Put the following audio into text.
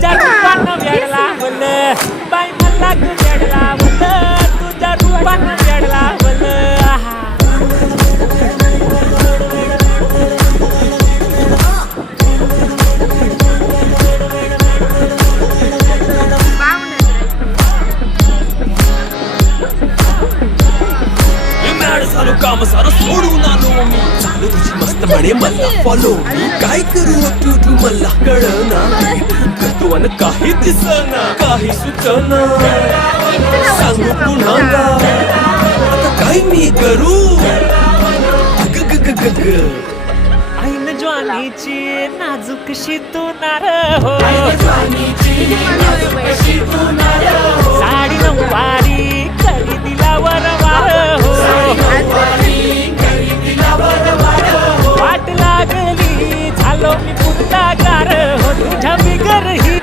तुझ्या रूपानं वेड लावलं बाई मला तू वेड लावलं तुझ्या रूपानं वेड लावलं आहा. झालो काम सारं सोडून आलो मी चालू तुझी मस्त म्हणे मला फॉलो मी काय करू तू मला कळना करतो अन काही दिसना काही सुचना सांगू पुन्हा आता काय मी करू ग ग ग ग ग ऐन ज्वानीची नाजूकशी तू नार हो साडी नऊवारी करी दिला वरवार हो वाट लागली झालो मी पुन्हा गार हो तुझ्या बिगर ही